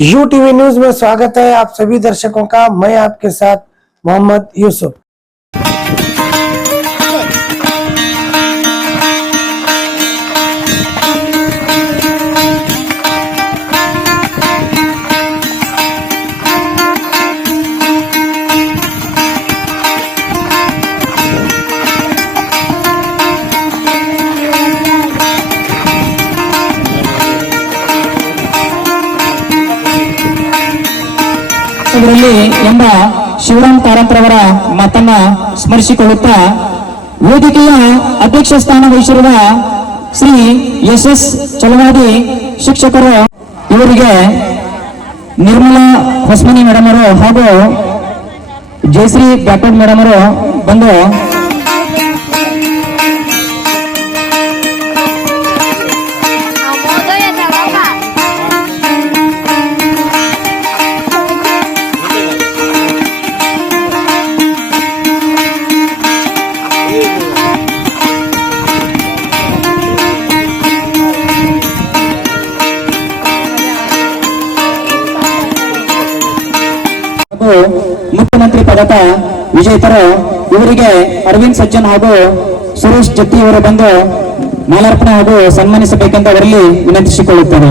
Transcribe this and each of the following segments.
UTV news में स्वागत है आप सभी दर्शकों का। मैं आपके साथ मोहम्मद यूसुफ। ಎಂಬ ಶಿವರಾಮ್ ಕಾರಂತರವರ ಮಾತನ್ನ ಸ್ಮರಿಸಿಕೊಳ್ಳುತ್ತಾ ವೇದಿಕೆಯ ಅಧ್ಯಕ್ಷ ಸ್ಥಾನ ವಹಿಸಿರುವ ಶ್ರೀ ಎಸ್ ಚಲವಾದಿ ಶಿಕ್ಷಕರು ಇವರಿಗೆ ನಿರ್ಮಲಾ ಹೊಸಮನಿ ಮೇಡಮ್ ಅವರು ಹಾಗೂ ಜಯಶ್ರೀ ಬ್ಯಾಪಡ್ ಮೇಡಮ್ ಅವರು ಬಂದು ಮುಖ್ಯಮಂತ್ರಿ ಪದಕ ವಿಜೇತರು ಇವರಿಗೆ ಅರವಿಂದ್ ಸಜ್ಜನ್ ಹಾಗೂ ಸುರೇಶ್ ಜತ್ತಿ ಅವರು ಬಂದು ಮಾಲಾರ್ಪಣೆ ಹಾಗೂ ಸನ್ಮಾನಿಸಬೇಕೆಂದು ಅವರಲ್ಲಿ ವಿನಂತಿಸಿಕೊಳ್ಳುತ್ತೇನೆ.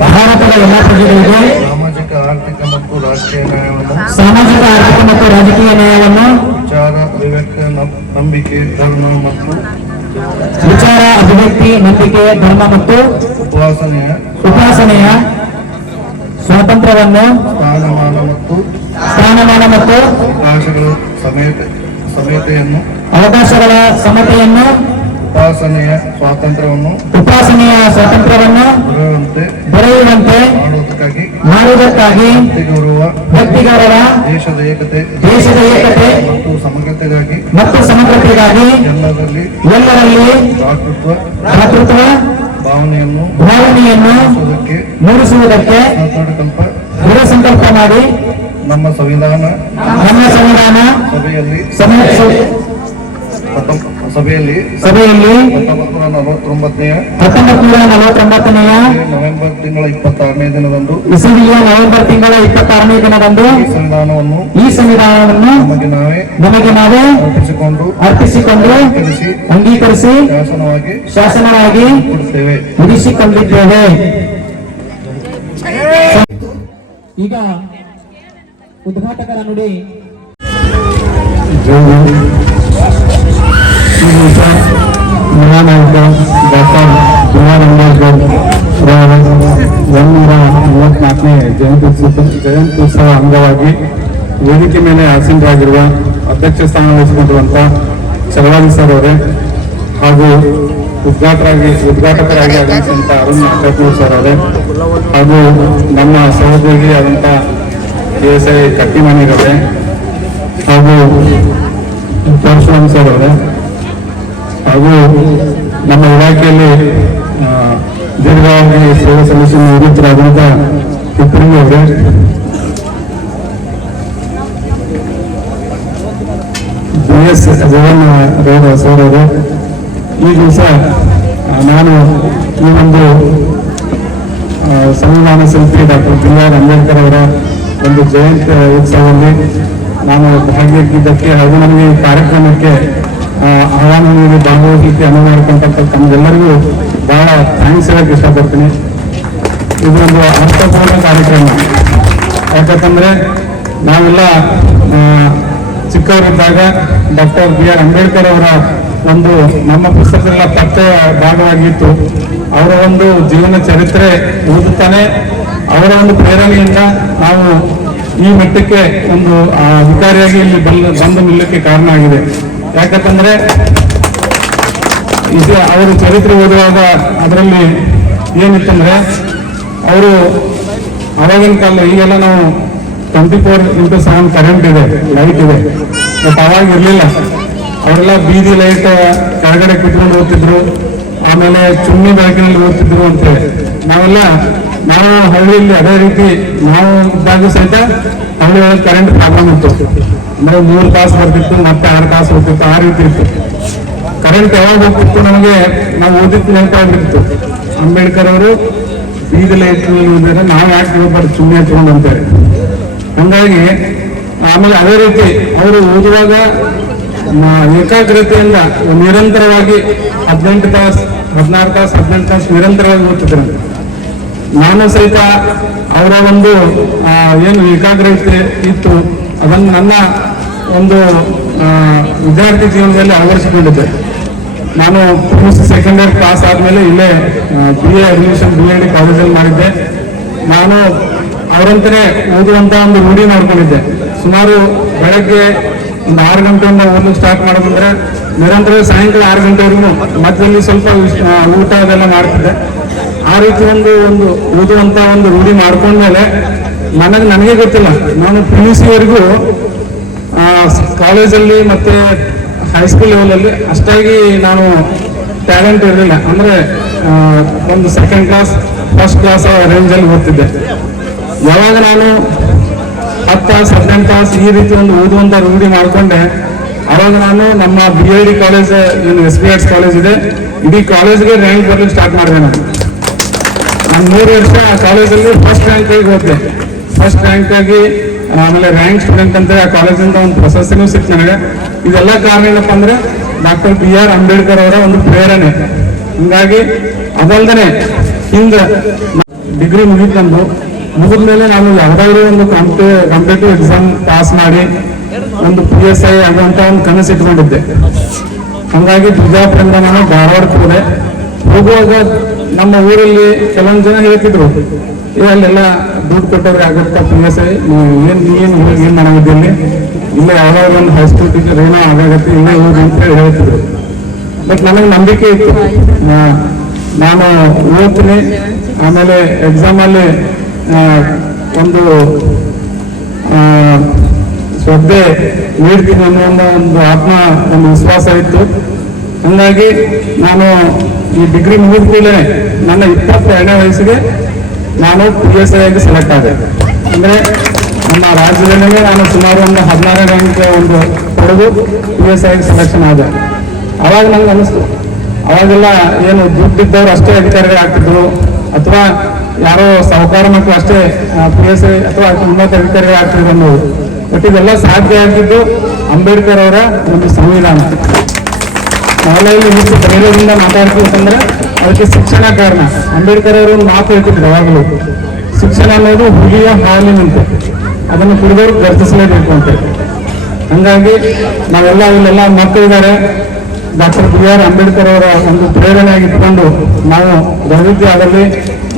ಭಾರತದ ಎಲ್ಲ ಪ್ರಜೆಗಳಿಗೆ ಸಾಮಾಜಿಕ ಆರ್ಥಿಕ ಮತ್ತು ರಾಜಕೀಯ ನ್ಯಾಯವನ್ನು ವಿಚಾರ ಅಭಿವ್ಯಕ್ತಿ ಧರ್ಮ ಮತ್ತು ಉಪಾಸನೆಯ ಸ್ವಾತಂತ್ರ್ಯವನ್ನು ಸ್ಥಾನಮಾನ ಮತ್ತು ಅವಕಾಶಗಳು ಸಮೇತೆಯನ್ನು ಅವಕಾಶಗಳ ಸಮತೆಯನ್ನು ಉಪಾಸನೆಯ ಸ್ವಾತಂತ್ರ್ಯವನ್ನು ಸ್ವಾತಂತ್ರ್ಯವನ್ನು ದೊರೆಯುವಂತೆ ಮಾಡುವುದಕ್ಕಾಗಿ ವ್ಯಕ್ತಿ ಗೌರವ ದೇಶದ ಏಕತೆ ಮತ್ತು ಸಮಗ್ರತೆಗಾಗಿ ಎಲ್ಲರಲ್ಲಿ ಭ್ರಾತೃತ್ವ ಭಾವನೆಯನ್ನು ಮೂಡಿಸುವುದಕ್ಕೆ ದೃಢ ಸಂಕಲ್ಪ ಮಾಡಿ ನಮ್ಮ ಸಂವಿಧಾನ ಸಭೆಯಲ್ಲಿ 1949ನೆಯ ನವೆಂಬರ್ ತಿಂಗಳ 26ನೇ ದಿನದಂದು ಇಸವಿಯ ನವೆಂಬರ್ ತಿಂಗಳ 26ನೇ ದಿನದಂದು ಈ ಸಂವಿಧಾನವನ್ನು ನಮಗೆ ನಾವೇ ಅರ್ಪಿಸಿಕೊಂಡು ಅಂಗೀಕರಿಸಿ ಶಾಸನವಾಗಿ ವಿಧಿಸಿಕೊಂಡಿದ್ದೇವೆ. ಈಗ ಉದ್ಘಾಟಕರ ನುಡಿ. ಮಹಾನಾಯಕ ಡಾಕ್ಟರ್ ಬಿಆರ್ ಅಂಬೇಡ್ಕರ್ 134ನೇ ಜಯಂತ್ಯುತ್ಸವ ಅಂಗವಾಗಿ ವೇದಿಕೆ ಮೇಲೆ ಆಸೀನರಾಗಿರುವ ಅಧ್ಯಕ್ಷ ಸ್ಥಾನ ವಹಿಸಿಕೊಂಡಿರುವಂಥ ಚಲವಾದಿ ಸರ್ ಅವರೇ ಹಾಗೂ ಉದ್ಘಾಟಕರಾಗಿ ಆಗಮಿಸಿದಂಥ ಅರುಣ್ ಕಟ್ನೂರ್ ಸರ್ ಅವರೇ ಹಾಗೂ ನಮ್ಮ ಸಹೋದ್ಯೋಗಿ ಆದಂಥ KSI ಕಟ್ಟಿಮನಿರವರೇ ಹಾಗೂ ಪರಶುರಾಮ್ ಸರ್ ಅವರೇ ಹಾಗೂ ನಮ್ಮ ಇಲಾಖೆಯಲ್ಲಿ ದೀರ್ಘವಾಗಿ ಸೇವೆ ಸಲ್ಲಿಸಿ ನಿವೃತ್ತರಾದಂಥ ತಿಪ್ಪರಿಂಗಿ ಅವರೇ, BS ಜಗನ್ ಸರ್ ಅವರೇ, ಈ ದಿವಸ ನಾನು ಈ ಒಂದು ಸಂವಿಧಾನ ಶಿಲ್ಪಿ ಡಾಕ್ಟರ್ BR ಅಂಬೇಡ್ಕರ್ ಅವರ ಒಂದು ಜಯಂತಿ ಉತ್ಸವದಲ್ಲಿ ನಾನು ಭಾಗಿಯಾಗಿದ್ದಕ್ಕೆ ಹಾಗೂ ನನಗೆ ಈ ಕಾರ್ಯಕ್ರಮಕ್ಕೆ ಆಹ್ವಾನ ನೀಡಿ ಭಾಗವಹಿಸಿ ಅನುವು ಮಾಡಿಕೊಂಡಂಥ ತಮಗೆಲ್ಲರಿಗೂ ಬಹಳ ಥ್ಯಾಂಕ್ಸ್ ಹೇಳಕ್ಕೆ ಇಷ್ಟಪಡ್ತೀನಿ. ಇದು ಒಂದು ಅರ್ಥಪೂರ್ಣ ಕಾರ್ಯಕ್ರಮ. ಯಾಕಂತಂದ್ರೆ ನಾವೆಲ್ಲ ಚಿಕ್ಕವರಿದ್ದಾಗ ಡಾಕ್ಟರ್ BR ಅಂಬೇಡ್ಕರ್ ಅವರ ಒಂದು ನಮ್ಮ ಪುಸ್ತಕದಲ್ಲ ಪಠ್ಯ ಭಾಗವಾಗಿತ್ತು. ಅವರ ಒಂದು ಜೀವನ ಚರಿತ್ರೆ ಓದುತ್ತಾನೆ ಅವರ ಒಂದು ಪ್ರೇರಣೆಯಿಂದ ನಾವು ಈ ಮಟ್ಟಕ್ಕೆ ಒಂದು ಅಧಿಕಾರಿಯಾಗಿ ಇಲ್ಲಿ ಬಂದು ನಿಲ್ಲಕ್ಕೆ ಕಾರಣ ಆಗಿದೆ. ಯಾಕಂತಂದ್ರೆ ಇದು ಅವರು ಚರಿತ್ರೆ ಓದುವಾಗ ಅದರಲ್ಲಿ ಏನಿತ್ತಂದ್ರೆ ಅವರು ಅವಾಗಿನ ಕಾಲ ಈಗೆಲ್ಲ ನಾವು 24x7 ಕರೆಂಟ್ ಇದೆ, ಲೈಟ್ ಇದೆ, ಬಟ್ ಅವಾಗ ಇರಲಿಲ್ಲ. ಅವರೆಲ್ಲ ಬೀದಿ ಲೈಟ್ ಕೆಳಗಡೆ ಕುತ್ಕೊಂಡು ಓದ್ತಿದ್ರು, ಆಮೇಲೆ ಚುಮ್ಮಿ ಬೆಳಕಿನಲ್ಲಿ ಓದ್ತಿದ್ರು ಅಂತೇಳಿ. ನಾವು ಹಳ್ಳಿಯಲ್ಲಿ ಅದೇ ರೀತಿ ನಾವು ಇದ್ದಾಗ ಸಹಿತ ಹಳ್ಳಿ ಒಳಗೆ ಕರೆಂಟ್ ಪ್ರಾಬ್ಲಮ್ ಇತ್ತು. ಅಂದ್ರೆ 3 ತಾಸು ಬರ್ತಿತ್ತು, ಮತ್ತೆ 6 ತಾಸು ಹೋಗ್ತಿತ್ತು, ಆ ರೀತಿ ಇತ್ತು. ಕರೆಂಟ್ ಯಾವಾಗ ಹೋಗ್ತಿತ್ತು ನಮಗೆ ನಾವು ಓದಿದ್ದು ನೆನಪಾಗಿರ್ತಿತ್ತು. ಅಂಬೇಡ್ಕರ್ ಅವರು ಬೀದಿ ಲೈಟ್ ಓದಿದ್ರೆ ನಾವು ಯಾಕೆ ಹೋಗ್ಬಾರ್ದು ಚುಮ್ಮಿ ಹಚ್ಕೊಂಡು ಅಂತೇಳಿ. ಹಂಗಾಗಿ ಆಮೇಲೆ ಅದೇ ರೀತಿ ಅವರು ಓದುವಾಗ ಏಕಾಗ್ರತೆಯಿಂದ ನಿರಂತರವಾಗಿ 18 ತಾಸು 16 ತಾಸು 18 ತಾಸು ನಿರಂತರವಾಗಿ ಓದ್ತಿದ್ರು. ನಾನು ಸಹಿತ ಅವರ ಒಂದು ಏನು ಏಕಾಗ್ರತೆ ಇತ್ತು ಅದನ್ನು ನನ್ನ ಒಂದು ವಿದ್ಯಾರ್ಥಿ ಜೀವನದಲ್ಲಿ ಅಳವಡಿಸಿಕೊಂಡಿದ್ದೆ. ನಾನು PUC ಸೆಕೆಂಡ್ ಇಯರ್ ಪಾಸ್ ಆದಮೇಲೆ ಇಲ್ಲೇ BA ಅಡ್ಮಿಷನ್ BAD ಕಾಲೇಜಲ್ಲಿ ಮಾಡಿದ್ದೆ. ನಾನು ಅವರಂತನೇ ಓದುವಂತ ಒಂದು ರೂಢಿ ಮಾಡ್ಕೊಂಡಿದ್ದೆ. ಸುಮಾರು ಬೆಳಗ್ಗೆ ಒಂದು 6 ಗಂಟೆಯಿಂದ ಓದಲು ಸ್ಟಾರ್ಟ್ ಮಾಡೋದಂದ್ರೆ ನಿರಂತರ ಸಾಯಂಕಾಲ 6 ಗಂಟೆವರೆಗೂ ಮಧ್ಯದಲ್ಲಿ ಸ್ವಲ್ಪ ಊಟ ಅದೆಲ್ಲ ಮಾಡ್ತಿದ್ದೆ. ಆ ರೀತಿ ಒಂದು ಓದುವಂತ ಒಂದು ರೂಢಿ ಮಾಡ್ಕೊಂಡ್ಮೇಲೆ ನನಗೆ ಗೊತ್ತಿಲ್ಲ, ನಾನು PUC ವರೆಗೂ ಕಾಲೇಜಲ್ಲಿ ಮತ್ತೆ ಹೈಸ್ಕೂಲ್ ಲೆವೆಲಲ್ಲಿ ಅಷ್ಟಾಗಿ ನಾನು ಟ್ಯಾಲೆಂಟ್ ಇರಲಿಲ್ಲ. ಅಂದ್ರೆ ಒಂದು ಸೆಕೆಂಡ್ ಕ್ಲಾಸ್ ಫಸ್ಟ್ ಕ್ಲಾಸ್ ರೇಂಜಲ್ಲಿ ಓದ್ತಿದ್ದೆ. ಯಾವಾಗ ನಾನು 10 ತಾಸು 18 ತಾಸು ಈ ರೀತಿ ಒಂದು ಓದುವಂತ ರೂಢಿ ಮಾಡ್ಕೊಂಡೆ, ಅವಾಗ ನಾನು ನಮ್ಮ BAD ಕಾಲೇಜ್ ಏನು SBIS ಕಾಲೇಜ್ ಇದೆ, ಇಡೀ ಕಾಲೇಜ್ಗೆ ರ್ಯಾಂಕ್ ಬರ್ಲಿಕ್ಕೆ ಸ್ಟಾರ್ಟ್ ಮಾಡಿದೆ. ನಾನು 3 ವರ್ಷ ಆ ಕಾಲೇಜಲ್ಲಿ ಫಸ್ಟ್ ರ್ಯಾಂಕ್ ಆಗಿ ಓದಿದೆ. ಫಸ್ಟ್ ರ್ಯಾಂಕ್ ಆಗಿ ಆಮೇಲೆ ರ್ಯಾಂಕ್ ಸ್ಟೂಡೆಂಟ್ ಅಂತ ಆ ಕಾಲೇಜಿಂದ ಒಂದು ಪ್ರಶಸ್ತಿನೂ ಸಿಕ್ತು ನನಗೆ. ಇದೆಲ್ಲ ಕಾರಣ ಏನಪ್ಪಾ ಅಂದ್ರೆ ಡಾಕ್ಟರ್ BR ಅಂಬೇಡ್ಕರ್ ಅವರ ಒಂದು ಪ್ರೇರಣೆ. ಹೀಗಾಗಿ ಅದಲ್ದೇ ಹಿಂದೆ ಡಿಗ್ರಿ ಮುಗಿದ್ಮೇಲೆ ನಾನು ಯಾವುದಾದ್ರೂ ಒಂದು ಕಾಂಪಿಟೇಟಿವ್ ಎಕ್ಸಾಮ್ ಪಾಸ್ ಮಾಡಿ ಒಂದು PSI ಆಗುವಂತ ಒಂದು ಕನಸು ಇಟ್ಕೊಂಡಿದ್ದೆ. ಹಂಗಾಗಿ ಬಿಜಾಪುರದಿಂದ ನಾನು ಧಾರವಾಡಕ್ಕೆ ಹೋದೆ. ಹೋಗುವಾಗ ನಮ್ಮ ಊರಲ್ಲಿ ಕೆಲವೊಂದು ಜನ ಹೇಳ್ತಿದ್ರು, ಅಲ್ಲೆಲ್ಲ ದುಡ್ಡು ಕೊಟ್ಟವ್ರಿಗೆ ಆಗುತ್ತಾ PSI ಏನು ಮಾಡೋದಿಲ್ಲಿ ಇಲ್ಲೇ ಯಾವಾಗ ಒಂದು ಹೈಸ್ಕೂಲ್ ಟೀಚರ್ ಏನೋ ಆಗಾಗತ್ತೆ ಇಲ್ಲೇ ಹೋಗಿ ಅಂತ ಹೇಳಿ ಹೇಳ್ತಿದ್ರು. ಬಟ್ ನನಗೆ ನಂಬಿಕೆ ಇತ್ತು, ನಾನು ಓದ್ತೀನಿ, ಆಮೇಲೆ ಎಕ್ಸಾಮಲ್ಲಿ ಒಂದು ಶ್ರದ್ಧೆ ನೀಡ್ತೀನಿ ಅನ್ನೋ ಒಂದು ವಿಶ್ವಾಸ ಇತ್ತು. ಹಂಗಾಗಿ ನಾನು ಈ ಡಿಗ್ರಿ ಮುಗಿದ ಕೂಡಲೇ ನನ್ನ 22ನೇ ವಯಸ್ಸಿಗೆ ನಾನು PSI ಆಗಿ ಸೆಲೆಕ್ಟ್ ಆದೆ. ಅಂದರೆ ನಮ್ಮ ರಾಜ್ಯದಲ್ಲೇ ನಾನು ಸುಮಾರು ಒಂದು 16 ರ್ಯಾಂಕ್ ಒಂದು ಪಡೆದು PSI ಆಗಿ ಸೆಲೆಕ್ಷನ್ ಆದೆ. ಅವಾಗ ನಂಗೆ ಅನಿಸ್ತು, ಅವಾಗೆಲ್ಲ ಏನು ದುಡ್ಡಿದ್ದವ್ರು ಅಷ್ಟೇ ಅಧಿಕಾರಿಗಳಾಗ್ತಿದ್ರು, ಅಥವಾ ಯಾರೋ ಸಾಹುಕಾರ ಮಕ್ಕಳು ಅಷ್ಟೇ PSI ಅಥವಾ ಉನ್ನತ ಅಧಿಕಾರಿಗಳಾಗ್ತಿದ್ರು ಅನ್ನೋದು. ಬಟ್ ಇದೆಲ್ಲ ಸಾಧ್ಯ ಆಗಿದ್ದು ಅಂಬೇಡ್ಕರ್ ಅವರ ಒಂದು ಸಂವಿಧಾನ. ನಾವೆಲ್ಲ ಇಲ್ಲಿ ಇಷ್ಟು ಧೈರ್ಯದಿಂದ ಮಾತಾಡ್ತೀವಂತಂದ್ರೆ ಅದಕ್ಕೆ ಶಿಕ್ಷಣ ಕಾರಣ. ಅಂಬೇಡ್ಕರ್ ಅವರು ಒಂದು ಮಾತು ಹೇಳ್ತಿದ್ರು ಯಾವಾಗಲೂ, ಶಿಕ್ಷಣ ಅನ್ನೋದು ಹುಲಿಯ ಹಾಲಿನಂತೆ, ಅದನ್ನು ಕುಡಿದವರು ಗರ್ಜಿಸಲೇಬೇಕು ಅಂತ. ಹಂಗಾಗಿ ನಾವೆಲ್ಲ ಇಲ್ಲೆಲ್ಲ ಮಕ್ಕಳಿದ್ದಾರೆ, ಡಾಕ್ಟರ್ BR ಅಂಬೇಡ್ಕರ್ ಅವರ ಒಂದು ಪ್ರೇರಣೆಯಾಗಿ ಇಟ್ಕೊಂಡು ನಾವು ಬೆಳೆದಿದ್ದೇ ಆಗಲಿ,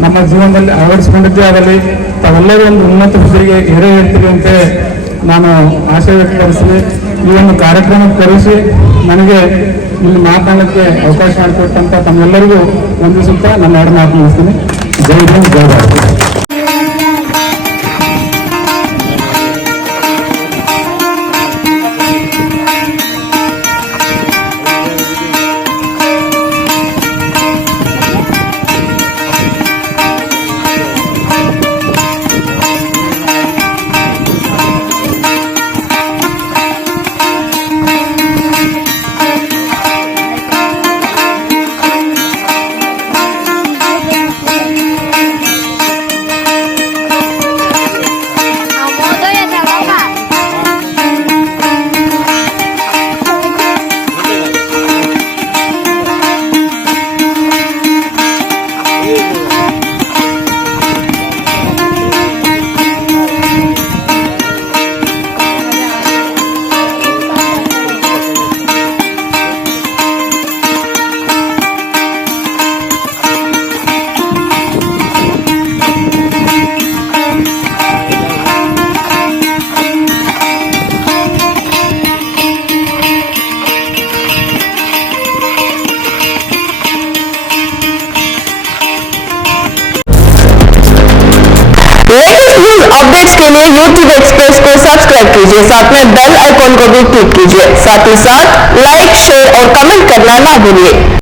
ನಮ್ಮ ಜೀವನದಲ್ಲಿ ಅಳವಡಿಸಿಕೊಂಡಿದ್ದೇ ಆಗಲಿ, ತಾವೆಲ್ಲರೂ ಒಂದು ಉನ್ನತ ಹುದ್ದೆಗೆ ಏರೇ ಇರ್ತೀವಿ ಅಂತ ನಾನು ಆಶಯ ವ್ಯಕ್ತಪಡಿಸಿ ಈ ಒಂದು ಕಾರ್ಯಕ್ರಮಕ್ಕೆ ಕರೆಸಿ ನನಗೆ ಇಲ್ಲಿ ಮಾತನಾಡಲಿಕ್ಕೆ ಅವಕಾಶ ಮಾಡಿಕೊಟ್ಟಂತ ತಮ್ಮೆಲ್ಲರಿಗೂ ವಂದಿಸುತ್ತಾ ನನ್ನ ಎರಡು ಮಾತು ಮುಗಿಸ್ತೀನಿ. ಜೈ ಹಿಂದ್, ಜೈ ಭಾರತ್. अपडेट्स के लिए YouTube एक्सप्रेस को सब्सक्राइब कीजिए, साथ में बेल आइकॉन को भी क्लिक कीजिए। साथ ही साथ लाइक, शेयर और कमेंट करना ना भूलिए।